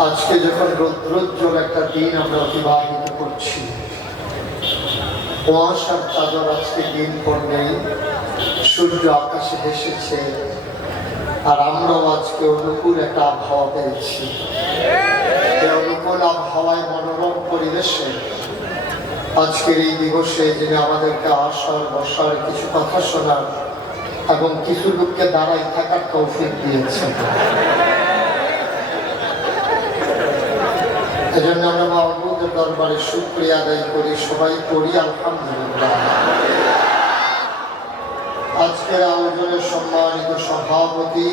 আজকে যখন রৌদ্রোজ্জ্বল একটা দিন আমরা অতিবাহিত করছি, কুয়াশার চাদর আজকে দিন পর নেই সূর্য আকাশে ভেসেছে, আর আমরাও আজকে অনুকূল একটা আবহাওয়া পেয়েছি। অনুকূল আবহাওয়ায় মনোরম পরিবেশে আজকের এই দিবসে যিনি আমাদেরকে আসার, বসার কিছু কথা শোনার এবং কিছু লোককে দাঁড়াই থাকার তৌফিক দিয়েছেন। এজন্য আমরা মাহবুদের দরবারে শুক্রিয়া আদায় করি, সবাই করি, আলহামদুলিল্লাহ। আজকের আয়োজনের সম্মানিত সভাপতি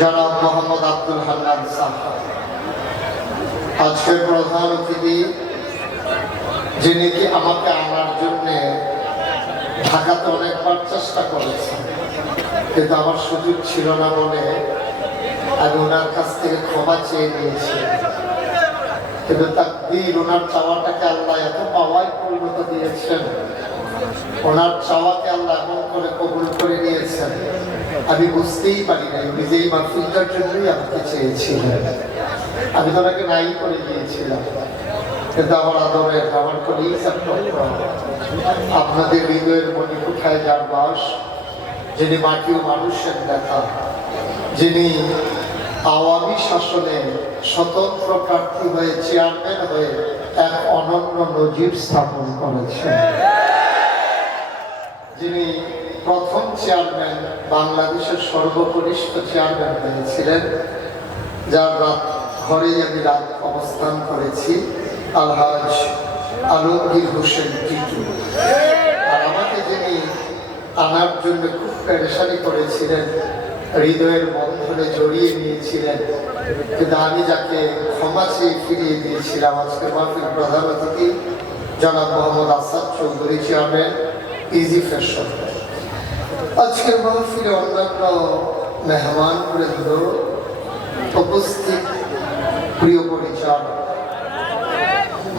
জনাব মোহাম্মদ আব্দুল হান্নান সাহা। আজকের প্রধান অতিথি, যিনি কি আমাকে আনার জন্যে ঢাকাতে অনেকবার চেষ্টা করেছেন, কিন্তু আমার সুযোগ ছিল না বলে আমি ওনার কাছ থেকে ক্ষমা চেয়ে নিয়েছি। কিন্তু তাকবীর, ওনার চাওয়াটাকে আল্লাহ এত পাওয়ায় পরিণত দিয়েছেন। ওনার চাওয়াকে আল্লাহ এমন করে কবুল করে নিয়েছেন। আমি বুঝতেই পারি নাই নিজেই মাহফিলটার জন্যই আমাকে চেয়েছিলেন। আমি তো ওনাকে নাই করে দিয়েছিলাম। কিন্তু আমার আদরের আমার কলিগ আপনাদের হৃদয়ের মনে কোথায় যার বাস? যিনি ও মানুষের দেখা যিনি আওয়ামী শাসনে স্বতন্ত্র প্রার্থী হয়ে চেয়ারম্যান হয়ে এক অনন্য নজির স্থাপন করেছেন। যিনি প্রথম চেয়ারম্যান, বাংলাদেশের সর্বকনিষ্ঠ চেয়ারম্যান হয়েছিলেন, যার রাত ঘরেই আমি রাত অবস্থান করেছি, আলহাজ আলমগীর হোসেন টিটু আর আমাকে যিনি আনার জন্য খুব পেরেশানি করেছিলেন হৃদয়ের বন্ধনে জড়িয়ে নিয়েছিলেন। কিন্তু আমি যাকে ক্ষমা চেয়ে ফিরিয়ে দিয়েছিলাম আজকে মাহফিল প্রধান অতিথি জনাব Mohammad Asad Chowdhury chairman, easy fashion. আজকের মাহফিলে অন্যান্য মেহমান বৃন্দ উপস্থিত প্রিয় পরিচালক,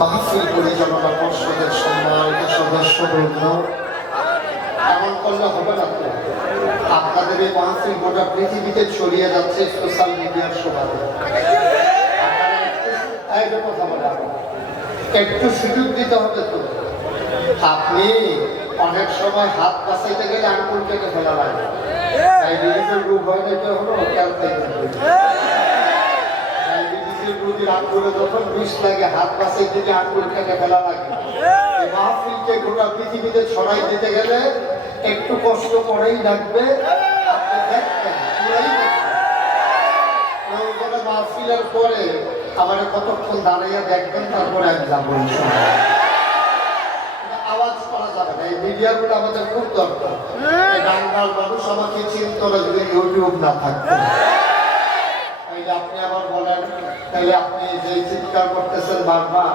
মাহফিল পরিচালনা পর্ষদের সম্মানিত সদস্যবৃন্দ এমন করলে হবে না তো। আপনাদের এই মাহফিল গোটা পৃথিবীতে ছড়িয়ে যাচ্ছে সোশ্যাল মিডিয়ার সুবাদে একটু- সুযোগ দিতে হবে তো। আপনি অনেক সময় হাত বাঁচাইতে গেলে আঙ্গুল কেটে ফেলা লাগে। রোগ হয় না লাগে, হাত বাঁচাইতে গেলে আঙ্গুল কেটে ফেলা লাগে। মাহফিলকে গোটা পৃথিবীতে ছড়াই দিতে গেলে একটু কষ্ট করেই লাগবে মাহফিলের পরে আমার কতক্ষণ দাঁড়াইয়া দেখবেন, তারপরে আমি আওয়াজ করা যাবে না, এই আমাদের খুব দরকার। আপনি আবার বলেন আপনি যে চিৎকার করতেছেন বারবার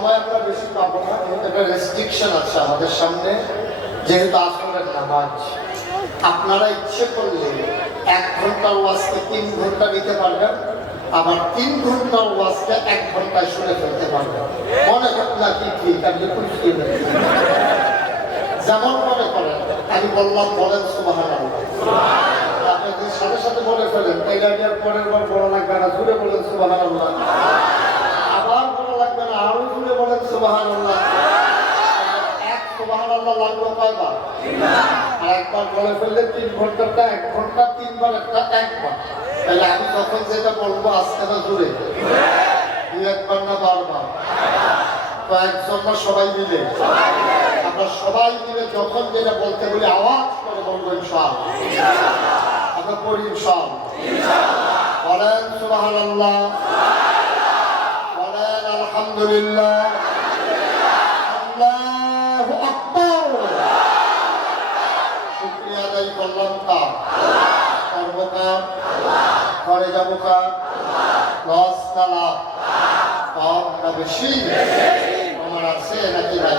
সময় আমরা বেশি পাবো না, যেহেতু একটা রেস্ট্রিকশন আছে আমাদের সামনে, যেহেতু আসলের নামাজ। আপনারা ইচ্ছে করলে এক ঘণ্টার ওয়াজকে তিন ঘণ্টা নিতে পারবেন, আবার তিন ঘণ্টার ওয়াজকে এক ঘন্টায় শুনে ফেলতে পারবেন। মনে করেন না কি ঠিক আমি খুশি যেমন মনে করেন, আমি বললাম, বলেন সুবাহান আপনি সাথে সাথে বলে ফেলেন, তাইলে আমি আর পরের বার বলা লাগবে না জুড়ে বলেন সুবাহান আবার বলা লাগবে না আরও জুড়ে বলেন আমি তখন যেটা বলব, আজকে না দুই একবার না বারবার। না সবাই মিলে। আমরা সবাই মিলে যখন যেটা বলতে বলি, আওয়াজ করে বলব ইনশাল আমরা বলেন আল্লাহ বলেন আলহামদুলিল্লাহ আল্লাহু আকবার শুকরিয়া আদায় করলাম কার সর্বকার ঘরে যাব কার লস লাভ কম না বেশি আমার আছে নাকি নাই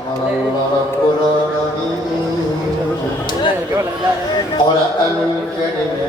আমার আল্লাহ রাব্বুল আলামিন কোরআনুল কারীমে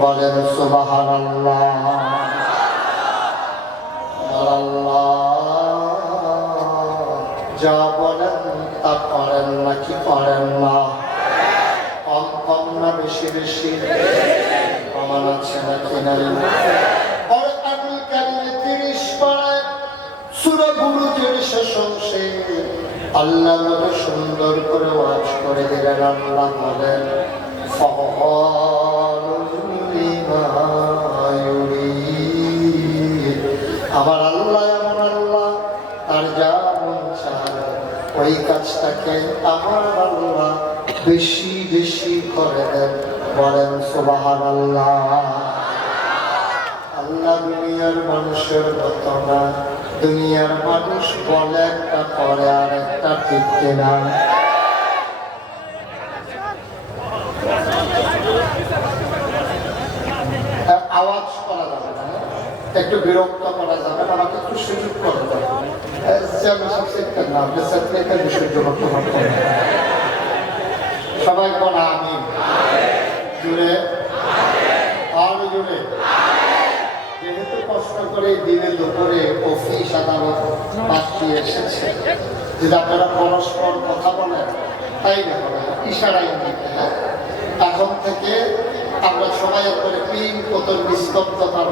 বলেন সুবাহান যা বলেন তা করেন নাকি করেন না? কম কম না বেশি বেশি? কমান আছে নাকি নাই? কোরআনুল কারিমে 30 পারায় সূরা বুরুজের শেষ আল্লাহ সুন্দর করে ওয়াজ করে দিলেন, আল্লাহ বলেন কাজটাকে আমার আল্লাহ বেশি বেশি করে দেন, বলেন সুবাহান আল্লাহ আল্লাহ দুনিয়ার মানুষের মতো না, দুনিয়ার মানুষ বলে একটা করে আর একটা ঠিক আর আওয়াজ করা যাবে না হ্যাঁ? একটু বিরক্ত করা যাবে না, আমাকে একটু সুযোগ করে দেবে আমি সবচেয়ে না আপনি সাথে একটা সহ্য করতে পারতেন সবাই বলা আমি জুড়ে আর জুড়ে যেহেতু কষ্ট করে দিনে দুপুরে অফিস, আদালত পাঠিয়ে এসেছে, যদি আপনারা পরস্পর কথা বলেন, তাই না ইশারাই হ্যাঁ? এখন থেকে একবারে পিন পতন নিস্তব্ধতার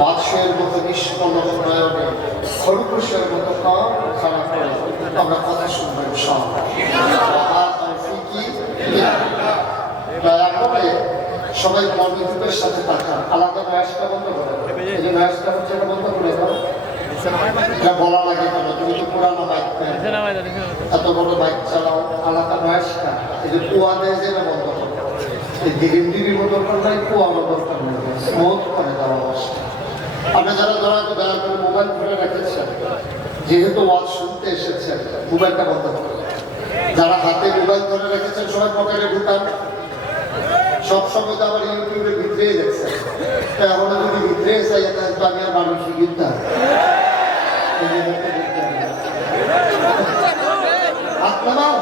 মাছের মতো নিষ্কলক নয়নে মতো কম খারাপ করে। আমরা কথা শুনবেন সব। দয়া করে সবাই আলাদা ম্যাচটা বন্ধ করে। যে ম্যাচটা হচ্ছে এটা বন্ধ করে দাও। বলা লাগে কেন? পুরানো বাইক এত বড় বাইক চালাও, আলাদা ম্যাচটা। এই যে কুয়া দেয় যে বন্ধ করো। দিগিন্দির মোটরটা একটু অনবর্তন স্মুথ করে দেওয়া অবস্থা। আপনি যারা ধরা যারা মোবাইল ফোনে রেখেছেন, যেহেতু ওয়াজ শুনতে এসেছেন, মোবাইলটা বন্ধ করে যারা হাতে মোবাইল ধরে রেখেছেন, সবাই পকেটে ঢুকান। সবসময় তো আবার ইউটিউবে ভিতরেই গেছে এখন যদি ভিতরে চাই তো আমি আর মানুষ কিনতে হাত নামাও